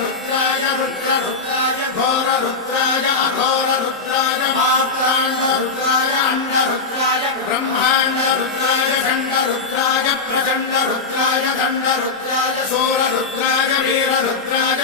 रुद्राय रुद्ररुद्राय घोररुद्राय अघोररुद्राय मात्राण्डरुद्राय अण्डरुद्राय ब्रह्माण्डरुद्राय खण्डरुद्राय प्रचण्डरुद्राय दण्डरुद्राय शूररुद्राय वीररुद्राय